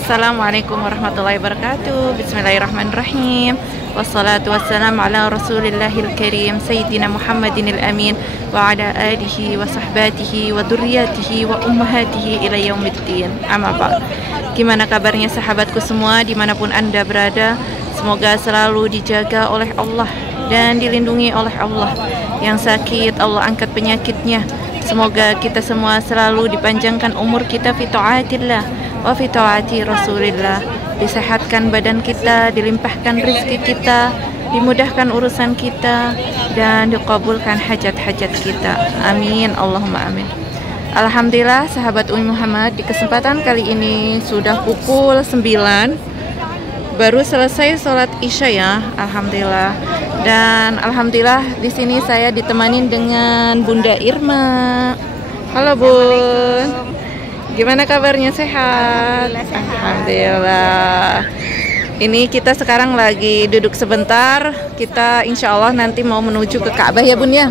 Assalamualaikum warahmatullahi wabarakatuh. Bismillahirrahmanirrahim. Wassalatu wassalamu ala rasulillahil karim Sayyidina Muhammadinil amin wa ala alihi wa sahbatihi wa durriyatihi wa ummahatihi ila yaumiddin. Amma ba'd. Gimana kabarnya sahabatku semua dimanapun anda berada? Semoga selalu dijaga oleh Allah dan dilindungi oleh Allah. Yang sakit Allah angkat penyakitnya. Semoga kita semua selalu dipanjangkan umur kita fi ta'atillah wa fi ta'ati Rasulillah. Disehatkan badan kita, dilimpahkan rezeki kita, dimudahkan urusan kita, dan dikabulkan hajat-hajat kita. Amin, Allahumma amin. Alhamdulillah sahabat Umi Muhammad, di kesempatan kali ini sudah pukul 9, baru selesai sholat isya ya, alhamdulillah. Dan alhamdulillah di sini saya ditemani dengan Bunda Irma. Halo Bun, gimana kabarnya, sehat? Alhamdulillah. Ini kita sekarang lagi duduk sebentar. Kita insya Allah nanti mau menuju ke Ka'bah ya Bun ya.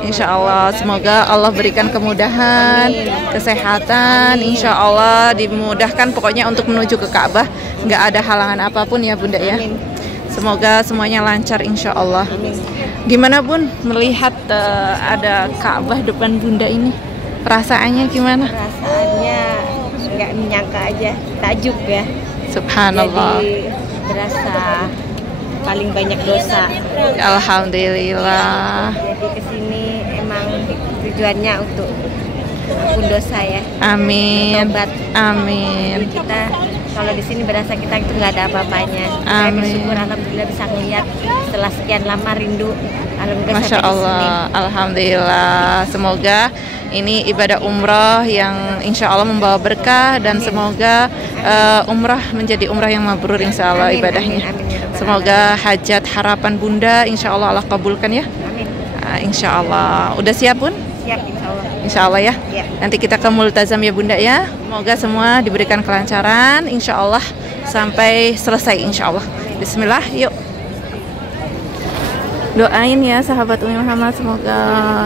Insya Allah, semoga Allah berikan kemudahan, kesehatan. Insya Allah dimudahkan pokoknya untuk menuju ke Ka'bah. Nggak ada halangan apapun ya Bunda ya. Semoga semuanya lancar insya Allah. Gimana Bun melihat ada Ka'bah depan Bunda ini? Perasaannya gimana? Perasaannya nggak menyangka aja, takjub ya. Subhanallah. Jadi berasa paling banyak dosa. Alhamdulillah. Jadi kesini emang tujuannya untuk ampun dosa ya. Amin. Tobat. Amin. Jadi kita kalau di sini berasa kita itu nggak ada apa-apanya. Saya Amin. bersyukur alhamdulillah bisa melihat setelah sekian lama rindu. Alhamdulillah. Masya Allah. Alhamdulillah. Semoga ini ibadah umrah yang insya Allah membawa berkah dan semoga umrah menjadi umrah yang mabrur insya Allah ibadahnya. Amin, ya Rabbal Semoga hajat harapan Bunda insya Allah Allah kabulkan ya. Amin. Insya Allah. Udah siap Bun? Siap insya Allah. Insya Allah ya. Ya. Nanti kita ke multazam ya Bunda ya. Semoga semua diberikan kelancaran insya Allah sampai selesai insya Allah. Bismillah, yuk. Doain ya sahabat Umi Muhammad, semoga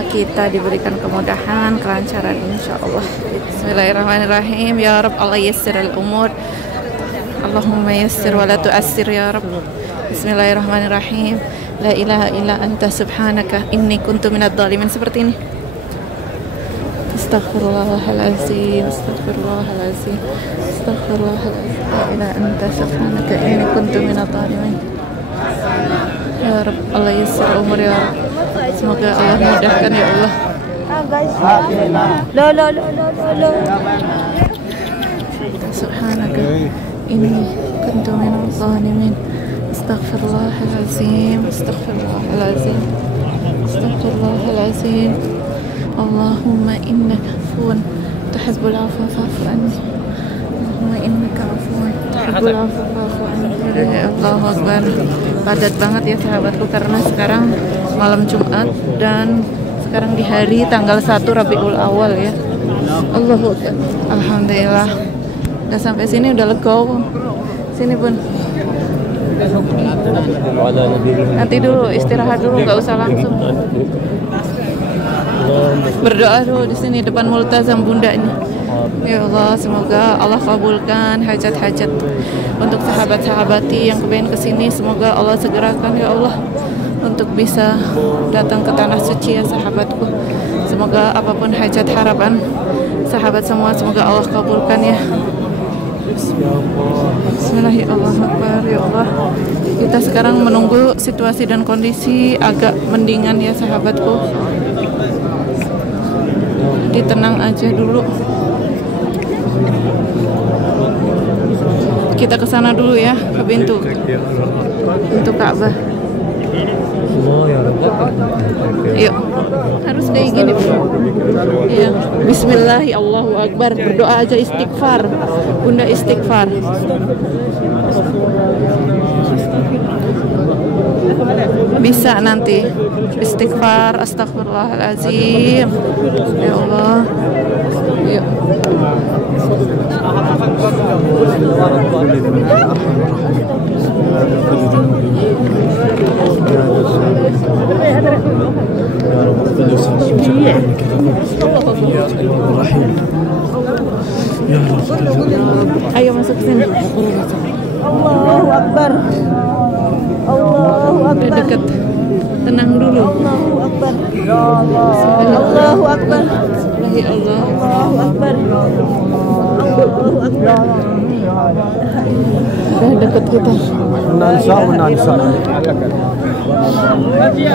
kita diberikan kemudahan, kelancaran insya Allah. Bismillahirrahmanirrahim. Ya Rabb, Allah yassir al-umur. Allahumma yassir wa la tu'assir ya Rabb. Bismillahirrahmanirrahim. La ilaha illa anta subhanaka inni kuntu minadh dhalimin. Seperti ini. Astaghfirullahalazim, astaghfirullahalazim, astaghfirullahalazim. La ilaha anta subhanaka inni kuntu minadh dhalimin. Ya Rabb, Allah yassir umur ya Rabb. Semoga Allah mudahkan ya Allah. Lo. Subhanaka inni kuntu minadh dhalimin. Astaghfirullahalazim, astaghfirullahalazim, astaghfirullahalazim. Allahumma innaka afuwun tuhibbul afwa fa'fu anni. Allahumma innaka afuwun tuhibbul afwa fa'fu anni. Allahu Akbar. Padat banget ya sahabatku karena sekarang malam Jumat dan sekarang di hari tanggal 1 Rabiul Awal ya. Allahu Akbar. Alhamdulillah. Udah sampai sini udah legowo. Sini Bun. Nanti dulu istirahat dulu, nggak usah langsung. Berdoa dulu di sini depan multazam Bunda ini. Ya Allah, semoga Allah kabulkan hajat-hajat untuk sahabat-sahabati yang kepengen kesini. Semoga Allah segerakan ya Allah untuk bisa datang ke tanah suci ya sahabatku. Semoga apapun hajat harapan sahabat semua, semoga Allah kabulkan ya. Bismillahirrahmanirrahim. Ya Allah, kita sekarang menunggu situasi dan kondisi agak mendingan ya sahabatku. Ditenang aja dulu. Kita ke sana dulu ya, ke pintu Ka'bah. Yuk, harus kayak gini. Iya. Bismillah, Allahu Akbar. Berdoa aja, istighfar. Bunda istighfar. Bisa nanti istighfar, astagfirullahalazim. Ya Allah. Yuk. Ayo masuk sini. Allahu Akbar. Allahu Udah Akbar. dekat. Tenang dulu. Allahu Akbar. Allahu Akbar. Ya Allah. Allahu Akbar. Allahu Akbar. Udah dekat kita.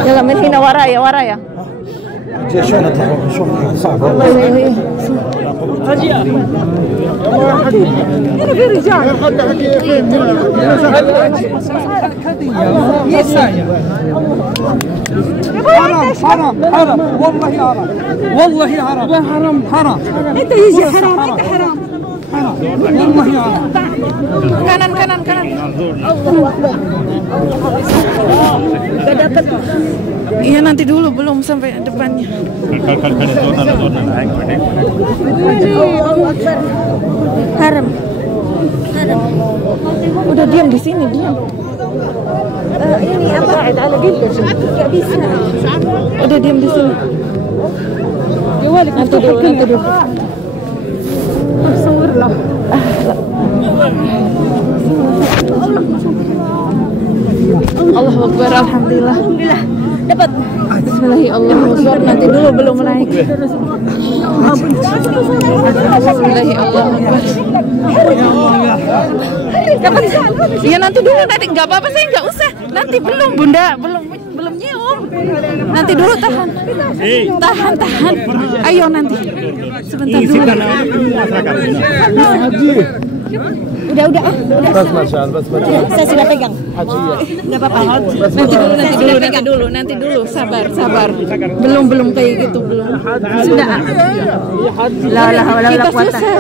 Yalla min hina waraya waraya. شلون اطلع شوف صعب والله هنا في رجال. حرام حرام والله حرام والله حرام حرام حرام انت يجي حرام انت حرام. حرام والله حرام. kanan kanan kanan. Gak dapat. Iya nanti dulu belum sampai depannya. Allahu Akbar. Haram. Haram. Udah diam di sini diam. Ini apa? Ala jildah. Gak bisa. Udah diam di sini. Nanti dulu nanti dulu. Sawirlah. Allahu Akbar, alhamdulillah. Alhamdulillah. Dapat. Bismillahirrahmanirrahim. Nanti dulu belum naik. Bismillahirrahmanirrahim. Iya nanti dulu nanti nggak apa-apa saya nggak usah. Nanti belum Bunda belum nyium. Nanti dulu tahan. Tahan. Ayo nanti. Sebentar dulu. Udah. بس ما شاء الله بس ما شاء Saya sudah pegang. الله Gak apa-apa. Nanti dulu. Sabar. Belum kayak gitu belum. Sudah. La hawla wala Kita quwata. susah.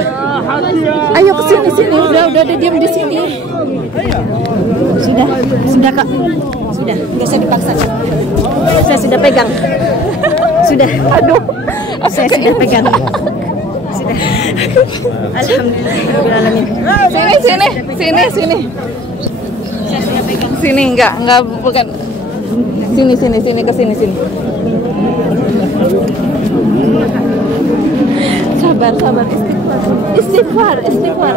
Ayo ke sini. Udah diam di sini. Sudah Kak. Sudah. Enggak usah dipaksa. Saya sudah pegang. Sudah. Aduh. Saya sudah pegang. Sudah. Alhamdulillah. Sini. Sini enggak bukan. Sini ke sini. Sabar. Istighfar.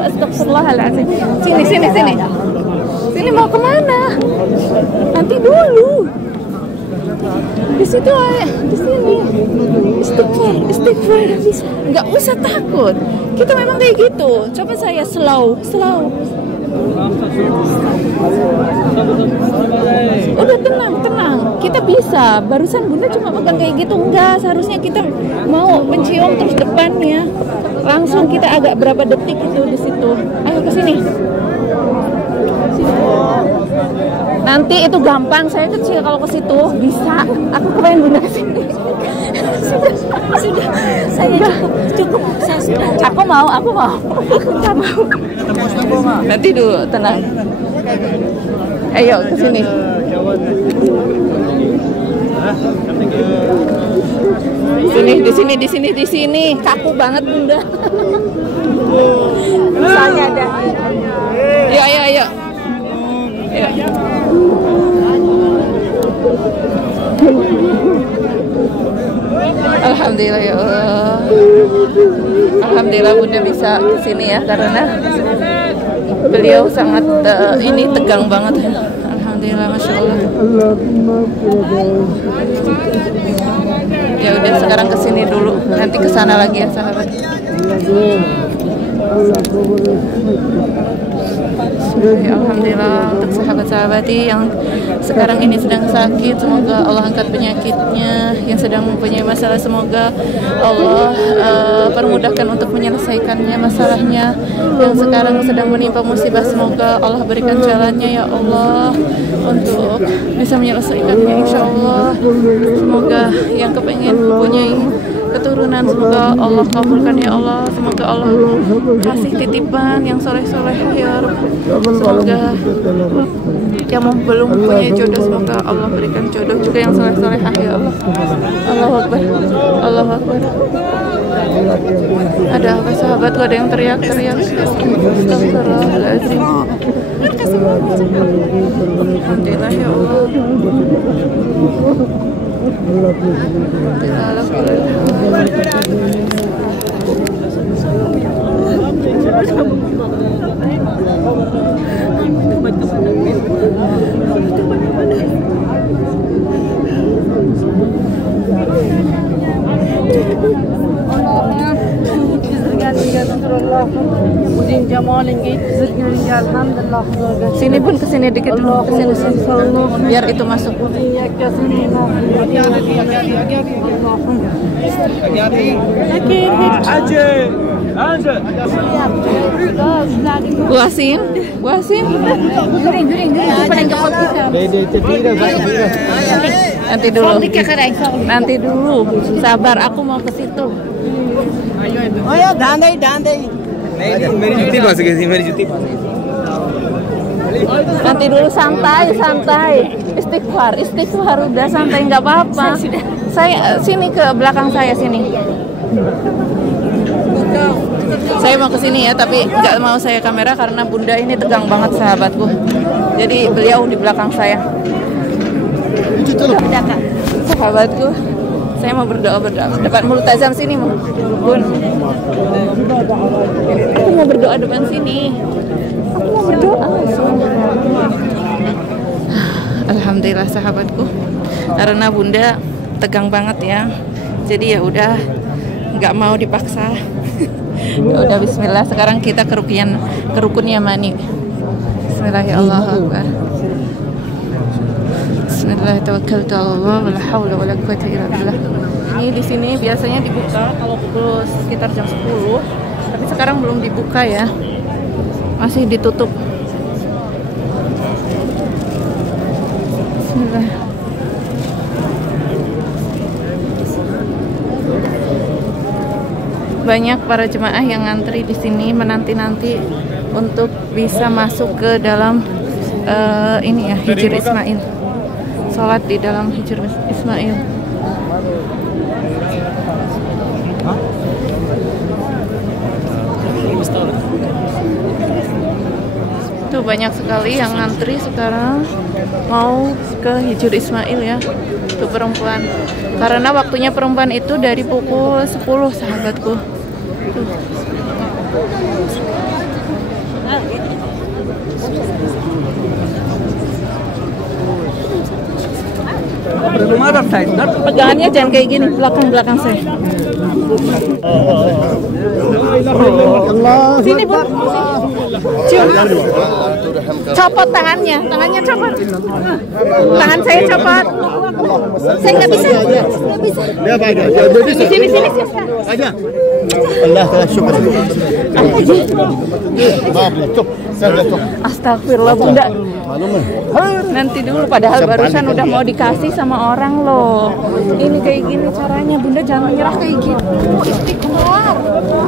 Astagfirullahaladzim. Sini. Sini mau kemana? Nanti dulu. Di situ aja, di sini. Istighfar. Nggak usah takut. Kita memang kayak gitu. Coba saya slow. Udah tenang. Kita bisa. Barusan Bunda cuma makan kayak gitu. Enggak, seharusnya kita mau mencium terus depannya. Langsung kita agak berapa detik itu di situ. Ayo ke sini. Nanti itu gampang, saya kecil kalau ke situ bisa. Aku kepengen Bunda ke sini. Sudah. Saya cukup. Saya sudah. Aku mau. Aku nggak mau. Nanti dulu, tenang. Ayo ke sini. Di sini. Kaku banget Bunda. Saya ada. Ayo. Alhamdulillah ya Allah. Alhamdulillah Bunda bisa ke sini ya karena beliau sangat ini tegang banget. Alhamdulillah, masya Allah. Ya udah sekarang ke sini dulu, nanti ke sana lagi ya sahabat. Alhamdulillah untuk sahabat-sahabati yang sekarang ini sedang sakit, semoga Allah angkat penyakitnya. Yang sedang mempunyai masalah, semoga Allah permudahkan untuk menyelesaikannya masalahnya. Yang sekarang sedang menimpa musibah, semoga Allah berikan jalannya ya Allah untuk bisa menyelesaikannya insya Allah. Semoga yang kepengen mempunyai keturunan, semoga Allah kabulkan ya Allah. Semoga Allah kasih titipan yang soleh-soleh ya Rabb. Semoga yang belum mempunyai jodoh, semoga Allah berikan jodoh juga yang soleh-soleh ya Allah. Allahu Akbar. Ada apa sahabatku, ada yang teriak-teriak. Astagfirullahaladzim. Alhamdulillah ya Allah. Alhamdulillah. Sini pun kesini dikit dulu, kesini biar itu masuk. Buasin, buasin. Nanti dulu, nanti dulu. Sabar, aku mau ke situ. Ayo, dandai. मेरी जूती फंस गई थी मेरी जूती Nanti dulu, santai. Istighfar udah santai, nggak apa-apa. Saya sini ke belakang saya sini. Saya mau ke sini ya, tapi nggak mau saya kamera karena bunda ini tegang banget sahabatku. Jadi beliau di belakang saya. Sahabatku, saya mau berdoa depan multazam sini, Bun. Aku mau berdoa depan sini. Aku mau berdoa. Alhamdulillah sahabatku, karena bunda tegang banget ya. Jadi ya udah, nggak mau dipaksa. Ya udah, Bismillah. Sekarang kita ke rukun Yamani. Bismillahirrahmanirrahim. Bismillahirrahmanirrahim. Wala haula wala quwwata illa billah. Ini di sini biasanya dibuka kalau pukul sekitar jam 10, tapi sekarang belum dibuka ya. Masih ditutup. Bismillah. Banyak para jemaah yang ngantri di sini menanti-nanti untuk bisa masuk ke dalam ini ya, Hijr Ismail. Salat di dalam Hijr Ismail. Tuh banyak sekali yang ngantri sekarang mau ke Hijr Ismail ya. Tuh perempuan. Karena waktunya perempuan itu dari pukul 10 sahabatku. Tuh. Pegangannya jangan kayak gini, belakang saya. Sini Bu. Cium. Copot tangannya copot. Tangan saya copot. Saya nggak bisa. Sini. Aja. Allah Taala syukur. Astagfirullah Bunda. Nanti dulu, padahal barusan udah mau dikasih sama orang loh. Ini kayak gini caranya, Bunda jangan menyerah kayak gitu.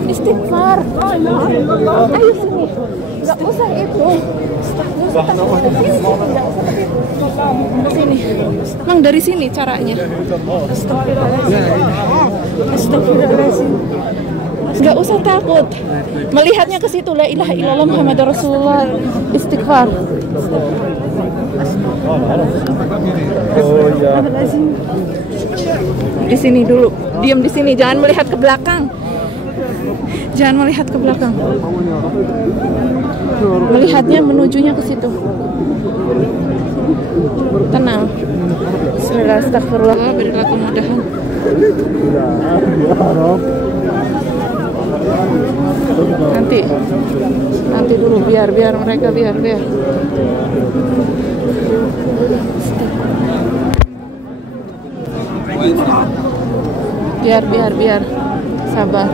Istighfar. Ayo sini. Gak usah itu. Sini. Emang dari sini caranya. Astagfirullahaladzim. Gak usah takut. Melihatnya ke situ, la ilaha illallah Muhammadur Rasulullah. Istighfar. Di sini dulu. Diam di sini, jangan melihat ke belakang. Melihatnya menujunya ke situ. Tenang. Bismillah, astagfirullah, berilah kemudahan. Nanti dulu, biar mereka biar. Biar. Sabar.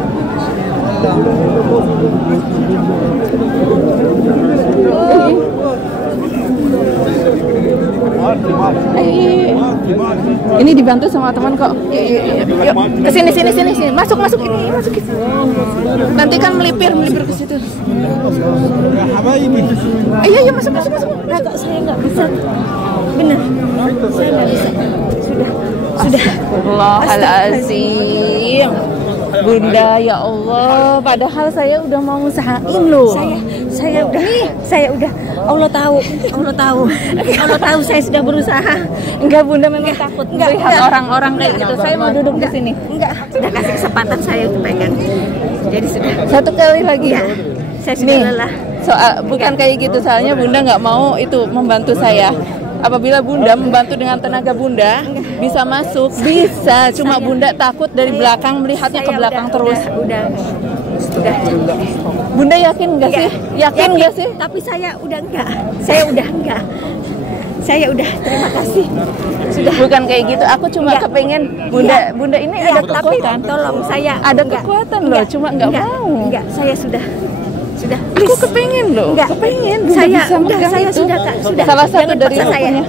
Ini dibantu sama teman kok. Yuk, kesini. Masuk ini, masuk ke sini. Nanti kan melipir ke situ. Iya, masuk. Nah, kok saya nggak bisa. Bener, saya nggak bisa. Sudah. Astagfirullahaladzim. Bunda, ya Allah, padahal saya udah mau usahain loh. Saya udah. Allah tahu saya sudah berusaha. Enggak, Bunda memang takut melihat orang-orang kayak gitu. Saya mau duduk di sini. Enggak, sudah kasih kesempatan saya untuk pegang. Jadi sudah. Satu kali lagi ya. Saya sudah lelah. Bukan kayak gitu, soalnya Bunda nggak mau itu membantu saya. Apabila Bunda membantu dengan tenaga Bunda, bisa masuk, bisa. Cuma Bunda takut dari belakang, melihatnya ke belakang terus. Udah. Bunda yakin nggak sih? Yakin nggak sih? Tapi saya udah enggak. Saya udah, terima kasih. Sudah. Bukan kayak gitu. Aku cuma kepengen Bunda ini ada Tapi kekuatan. tolong saya Ada kekuatan loh, cuma nggak mau. Enggak, saya sudah. Aku kepengen loh. Enggak. Kepengen. Bunda Saya bisa udah, megang saya itu. sudah Kak, sudah. Salah satu Jangan dari paksa saya. rukunnya.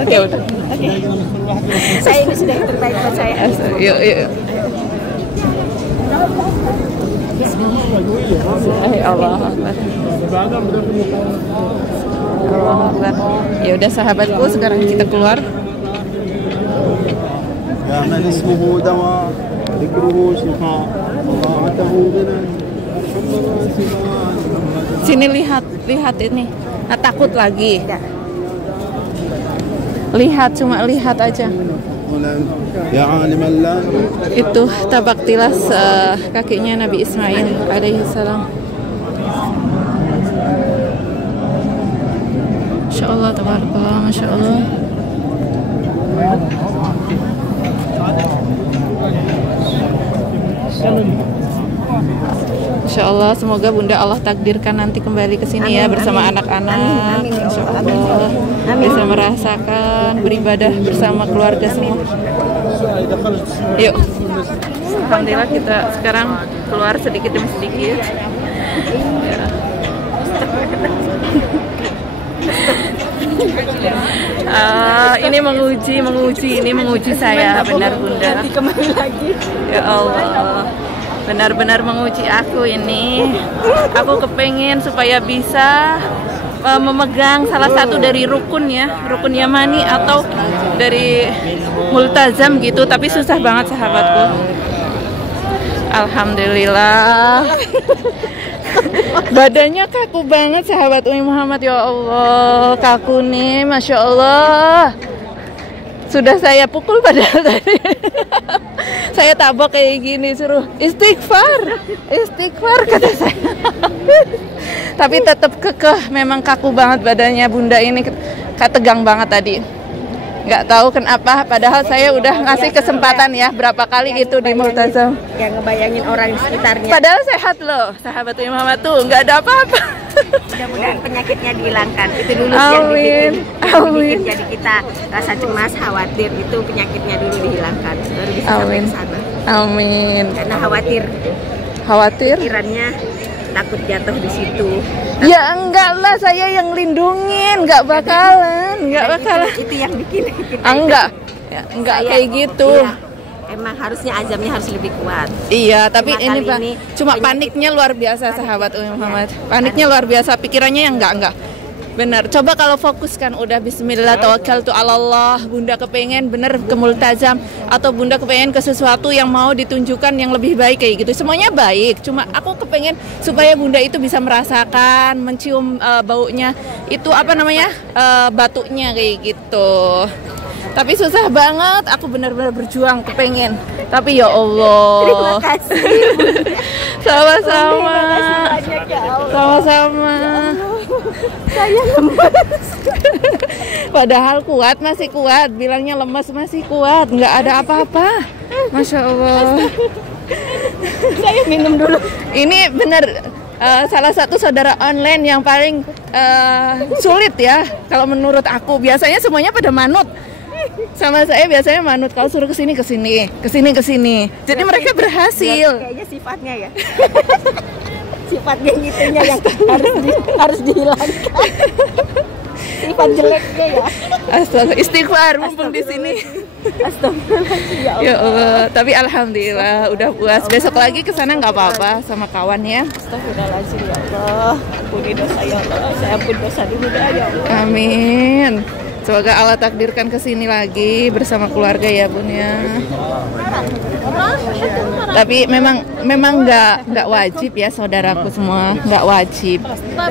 Oke, udah. Saya ini sudah yang terbaik buat saya. Yuk. Allah Akbar. Allah Akbar. Ya udah sahabatku, sekarang kita keluar. يا من اسمه دواء ذكره شفاء وطاعته غنى Sini lihat ini. Nah, takut lagi. Lihat, cuma lihat aja. يا عالما لا Itu tabak tilas kakinya Nabi Ismail alaihi salam. Masya Allah, tabarakallah, Masya Allah. Insya Allah, semoga Bunda Allah takdirkan nanti kembali ke sini ya bersama anak-anak. Insya Allah bisa merasakan beribadah bersama keluarga semua. Yuk, alhamdulillah kita sekarang keluar sedikit demi sedikit. Ya. Ini menguji saya, benar Bunda. Kembali lagi. Ya Allah, benar-benar menguji aku ini. Aku kepengen supaya bisa memegang salah satu dari rukun Yamani atau dari multazam gitu, tapi susah banget sahabatku. Alhamdulillah. Badannya kaku banget sahabat Umi Muhammad, ya Allah, kaku nih, Masya Allah. Sudah saya pukul padahal tadi. Saya tabok kayak gini, suruh istighfar kata saya. Tapi tetap kekeh, memang kaku banget badannya Bunda ini, tegang banget tadi. Nggak tahu kenapa, padahal saya udah ngasih kesempatan ya berapa kali itu di multazam. Yang ngebayangin orang di sekitarnya. Padahal sehat loh, sahabat Umi Muhammad tuh nggak ada apa-apa. Mudah-mudahan penyakitnya dihilangkan. Itu dulu Amin. yang bikin jadi kita rasa cemas, khawatir, itu penyakitnya dulu dihilangkan. Baru bisa sampai ke sana. Amin. Karena khawatir pikirannya takut jatuh di situ. Ya enggak lah, saya yang lindungin, enggak bakalan. Itu yang bikin kita. Enggak. Ya, enggak Saya, kayak gitu. Iya, emang harusnya azamnya harus lebih kuat. Iya, tapi Cuma ini kali Pak, ini cuma penyakit- paniknya luar biasa sahabat Umi Muhammad. Paniknya luar biasa, pikirannya yang enggak. Bener, coba kalau fokuskan udah bismillah tawakkaltu 'alallah, Bunda kepengen bener ke multazam atau Bunda kepengen ke sesuatu yang mau ditunjukkan yang lebih baik kayak gitu. Semuanya baik, cuma aku kepengen supaya Bunda itu bisa merasakan, mencium baunya, itu apa namanya, batunya kayak gitu. Tapi susah banget, aku benar-benar berjuang kepengen. Tapi ya Allah. Terima kasih. Sama-sama. Banyak ya Allah. Sama-sama. Saya lemas. Padahal kuat, masih kuat. Bilangnya lemas, masih kuat. Nggak ada apa-apa. Masya Allah. Saya minum dulu. Ini benar salah satu saudara online yang paling sulit ya. Kalau menurut aku, biasanya semuanya pada manut. Sama saya biasanya manut, kalau suruh kesini. Jadi mereka berhasil. Kayaknya sifatnya ya. Sifatnya gitunya yang harus dihilangkan. Sifat jeleknya ya. Astaga, istighfar mumpung di sini. Astagfirullahaladzim ya Allah. Ya Allah, tapi alhamdulillah udah puas. Besok lagi ke sana nggak apa-apa sama kawan ya. Astagfirullahaladzim ya Allah. Ampuni dosa ya Allah. Saya ampun dosa dulu dah ya Allah. Amin. Semoga Allah takdirkan ke sini lagi bersama keluarga ya Bun ya. Tapi memang nggak wajib ya saudaraku semua, nggak wajib.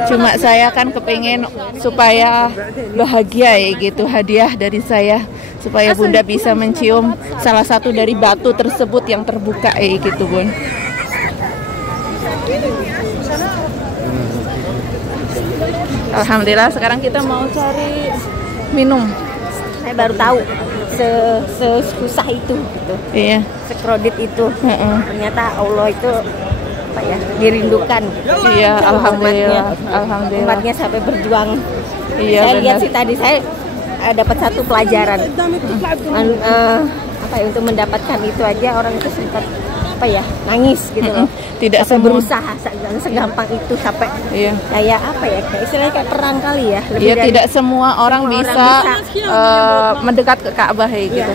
Cuma saya kan kepengen supaya bahagia ya gitu, hadiah dari saya supaya Bunda bisa mencium salah satu dari batu tersebut yang terbuka gitu Bun. Alhamdulillah sekarang kita mau cari minum. Saya baru tahu sesusah itu gitu. Iya. Sekredit itu. Ternyata Allah itu apa ya, dirindukan. Iya, alhamdulillah. Umatnya. Alhamdulillah. Umatnya sampai berjuang. Iya, Saya lihat benar. sih tadi saya dapat satu pelajaran. Apa ya, untuk mendapatkan itu aja orang itu sempat apa ya, nangis gitu loh. Tidak sampai semua. berusaha segampang itu sampai Iya. kayak apa ya, kayak istilahnya kayak perang kali ya. Lebih Iya, dari- tidak semua orang semua bisa, mendekat ke Ka'bah ya gitu.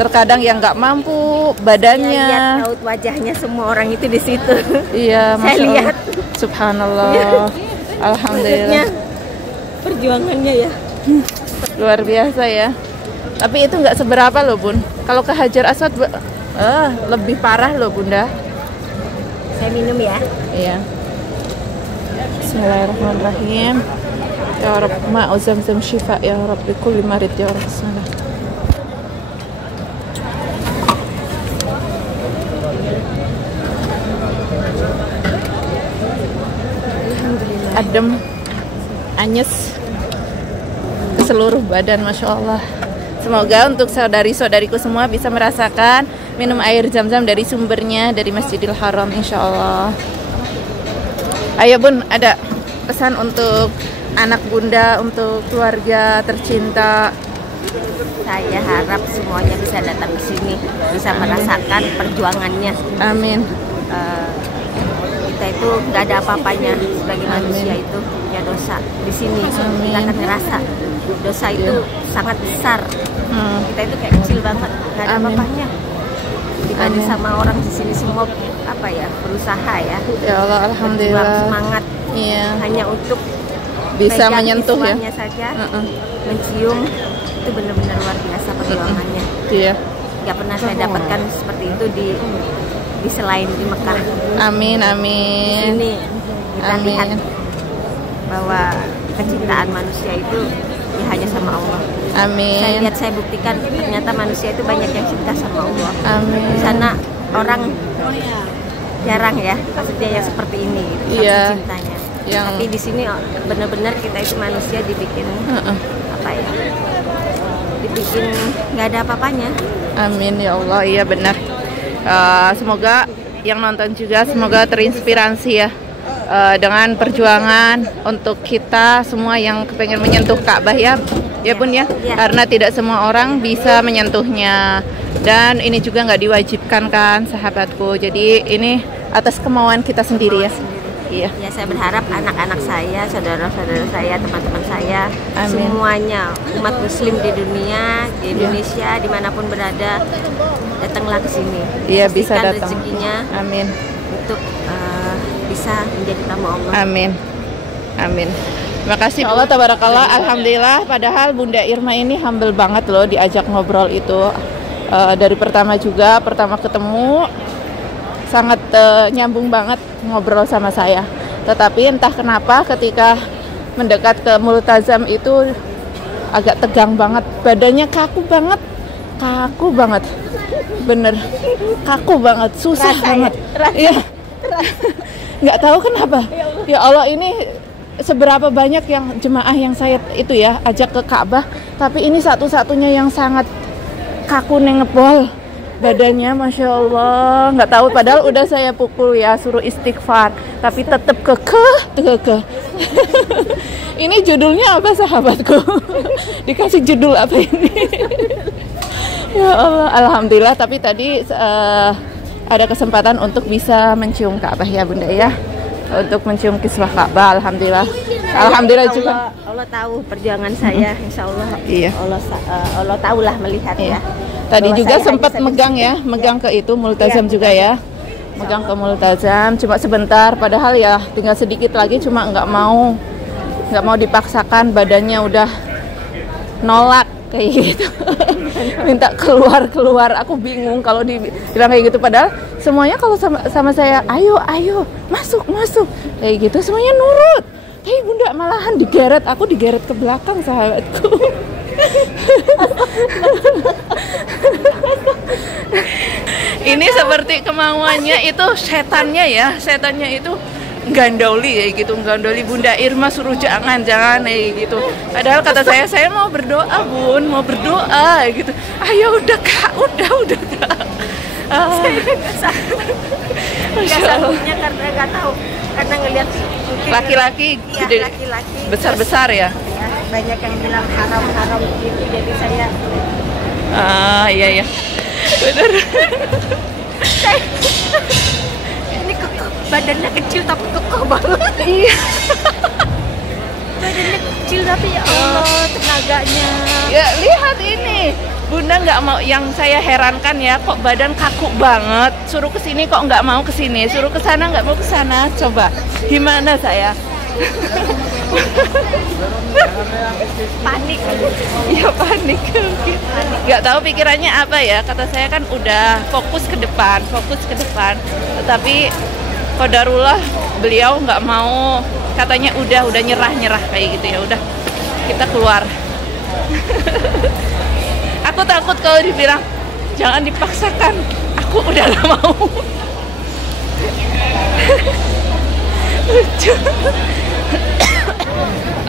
Terkadang yang nggak mampu badannya. lihat raut wajahnya semua orang itu di situ. Iya, Saya Masya Allah. lihat. Subhanallah. Alhamdulillah. Maksudnya perjuangannya ya. Luar biasa ya. Tapi itu nggak seberapa loh Bun. Kalau ke Hajar Aswad lebih parah loh Bunda. Saya minum ya. Iya. Bismillahirrahmanirrahim. Ya Rabb, ma'u zamzam syifa ya Rabb bi kulli marid ya Rabb. Bismillah. Adem, anyes ke seluruh badan, Masya Allah. Semoga untuk saudari-saudariku semua bisa merasakan minum air zam-zam dari sumbernya dari Masjidil Haram, insya Allah. Ayo Bun, ada pesan untuk anak Bunda, untuk keluarga tercinta. Saya harap semuanya bisa datang ke sini, bisa merasakan perjuangannya. Amin. Kita itu nggak ada apa-apanya sebagai manusia itu ya dosa. Di sini kita akan ngerasa dosa itu sangat besar. Kita itu kayak kecil banget, nggak ada apa-apanya. Dibanding sama orang di sini semua apa ya, berusaha ya. Ya Allah, Berjuang alhamdulillah. semangat Iya. hanya untuk Bisa pegang menyentuh ya. kiswahnya saja, mencium, itu benar-benar luar biasa perjuangannya. Iya. Nggak pernah saya dapatkan seperti itu di selain di Mekah. Amin, Di amin. sini kita Amin. lihat bahwa kecintaan manusia itu ya hanya sama Allah. Saya Amin. lihat, saya buktikan ternyata manusia itu banyak yang cinta sama Allah. Amin. Di sana orang jarang ya, maksudnya yang seperti ini gitu, Iya. saking cintanya. Yang- Tapi di sini benar-benar kita itu manusia dibikin apa ya? Dibikin nggak ada apa-apanya. Amin ya Allah, iya benar. Semoga yang nonton juga semoga terinspirasi ya dengan perjuangan untuk kita semua yang kepengen menyentuh Ka'bah ya Bun ya. Iya. Karena tidak semua orang bisa menyentuhnya dan ini juga nggak diwajibkan kan sahabatku. Jadi ini atas kemauan kita sendiri ya. Iya. Ya, saya berharap anak-anak saya, saudara-saudara saya, teman-teman saya, Amin. semuanya umat muslim di dunia, di Indonesia, dimanapun berada, datanglah ke sini. Iya, bisa Pastikan datang. rezekinya Amin. untuk bisa menjadi tamu Allah. Amin. Amin. Terima kasih Allah tabarakallah. Alhamdulillah, padahal Bunda Irma ini humble banget loh diajak ngobrol itu. Dari pertama ketemu sangat nyambung banget ngobrol sama saya. Tetapi entah kenapa ketika mendekat ke Multazam itu agak tegang banget, badannya kaku banget, bener, kaku banget, susah Terasa banget. ya? Iya. Nggak tahu kenapa. Ya Allah, ini seberapa banyak yang jemaah yang saya itu ya ajak ke Ka'bah, tapi ini satu-satunya yang sangat kaku nengepol badannya, Masya Allah. Nggak tahu, padahal udah saya pukul ya, suruh istighfar, tapi tetap kekeh. Ini judulnya apa sahabatku? Dikasih judul apa ini? Ya Allah, alhamdulillah. Tapi tadi ada kesempatan untuk bisa mencium Ka'bah ya Bunda ya, untuk mencium kiswah Ka'bah. Alhamdulillah. Alhamdulillah juga. Allah tahu perjuangan saya, insya Allah. Iya. Allah tahulah melihat Iya. ya. Tadi Bahwa juga saya sempat hanya megang ya, megang ke itu Multazam juga ya, megang ke Multazam cuma sebentar, padahal ya tinggal sedikit lagi, cuma nggak mau dipaksakan, badannya udah nolak kayak gitu. Minta keluar. Aku bingung kalau dibilang kayak gitu, padahal semuanya kalau sama saya ayo masuk kayak gitu, semuanya nurut. Tapi Bunda malahan aku digeret ke belakang sahabatku. Ini seperti kemauannya itu setannya ya, setannya itu gandoli kayak gitu, gandoli Bunda Irma suruh jangan kayak gitu. Padahal kata saya mau berdoa Bun, mau berdoa gitu. Ayo udah Kak, udah Kak. Nggak sanggup karena nggak tahu, karena ngelihat laki-laki ya, gede, laki-laki besar-besar ya. Ya, banyak yang bilang haram gitu, jadi saya Iya benar. ini badannya kecil tapi kokoh banget. Iya. Badannya kecil tapi ya Allah tenaganya. Ya lihat ini, Bunda nggak mau. Yang saya herankan ya, kok badan kaku banget. Suruh kesini kok nggak mau kesini, suruh kesana nggak mau kesana. Coba gimana saya? Panik. Ya panik. Nggak tahu pikirannya apa ya. Kata saya kan udah fokus ke depan. Tetapi qadarullah beliau nggak mau. Katanya udah nyerah kayak gitu ya. Udah kita keluar. Aku takut kalau dibilang jangan dipaksakan. Aku udah gak mau.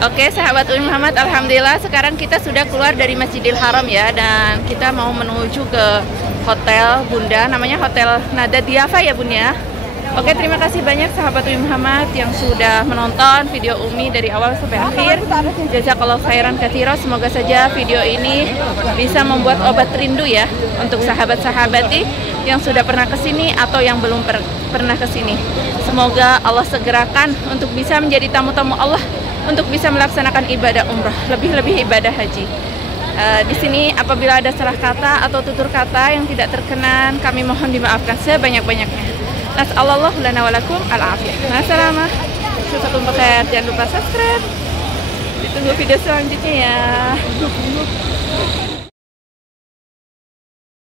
Oke, sahabat Umi Muhammad, alhamdulillah sekarang kita sudah keluar dari Masjidil Haram ya, dan kita mau menuju ke hotel Bunda, namanya Hotel Nada Diafa ya Bun ya. Oke, terima kasih banyak sahabat Umi Muhammad yang sudah menonton video Umi dari awal sampai akhir. Jazakallahu khairan katsira. Semoga saja video ini bisa membuat obat rindu ya untuk sahabat-sahabati yang sudah pernah kesini atau yang belum pernah kesini. Semoga Allah segerakan untuk bisa menjadi tamu-tamu Allah, untuk bisa melaksanakan ibadah umrah, lebih-lebih ibadah haji. Di sini apabila ada salah kata atau tutur kata yang tidak terkenan, kami mohon dimaafkan sebanyak-banyaknya. Nas'allallahu lana wa lakum al-afiyah. Wassalamah. Jangan lupa subscribe. Ditunggu video selanjutnya ya.